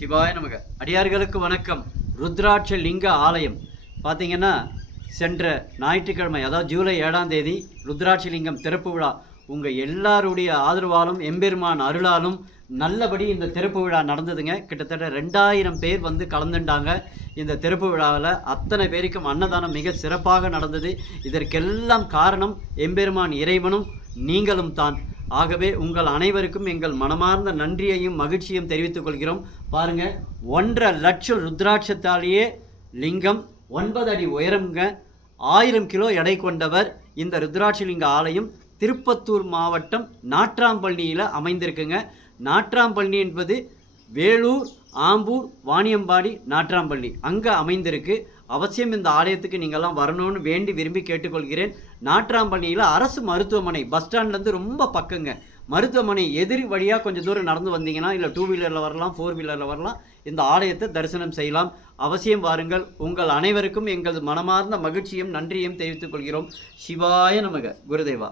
சிவாய நமக. அடியார்களுக்கு வணக்கம். ருத்ராட்ச லிங்க ஆலயம் பார்த்தீங்கன்னா சென்ற ஞாயிற்றுக்கிழமை, அதாவது ஜூலை 7ஆம் தேதி ருத்ராட்ச லிங்கம் திறப்பு விழா உங்கள் எல்லாருடைய ஆதரவாலும் எம்பெருமான் அருளாலும் நல்லபடி இந்த திறப்பு விழா நடந்ததுங்க. கிட்டத்தட்ட 2000 பேர் வந்து கலந்துட்டாங்க. இந்த திறப்பு விழாவில் அத்தனை பேருக்கும் அன்னதானம் மிக சிறப்பாக நடந்தது. இதற்கெல்லாம் காரணம் எம்பெருமான் இறைவனும் நீங்களும் தான். ஆகவே உங்கள் அனைவருக்கும் எங்கள் மனமார்ந்த நன்றியையும் மகிழ்ச்சியும் தெரிவித்துக் கொள்கிறோம். பாருங்கள், 1.5 லட்சம் ருத்ராட்சத்தாலேயே லிங்கம் 9 அடி உயரம்ங்க. 1000 கிலோ எடை கொண்டவர். இந்த ருத்ராட்சலிங்க ஆலயம் திருப்பத்தூர் மாவட்டம் நாட்ராம்பள்ளியில் அமைந்திருக்குங்க. நாட்ராம்பள்ளி என்பது வேலூர், ஆம்பூர், வாணியம்பாடி, நாட்ராம்பள்ளி அங்கே அமைந்திருக்கு. அவசியம் இந்த ஆலயத்துக்கு நீங்கள்லாம் வரணும்னு வேண்டி விரும்பி கேட்டுக்கொள்கிறேன். நாட்ராம்பள்ளியில் அரசு மருத்துவமனை பஸ் ஸ்டாண்ட்லேருந்து ரொம்ப பக்கங்க. மருத்துவமனை எதிரி வழியாக கொஞ்சம் தூரம் நடந்து வந்தீங்கன்னா, இல்லை 2 வீலரில் வரலாம், 4 வீலரில் வரலாம், இந்த ஆலயத்தை தரிசனம் செய்யலாம். அவசியம் வாருங்கள். உங்கள் அனைவருக்கும் எங்கள் மனமார்ந்த மகிழ்ச்சியும் நன்றியும் தெரிவித்துக் கொள்கிறோம். சிவாய நமக. குருதேவா.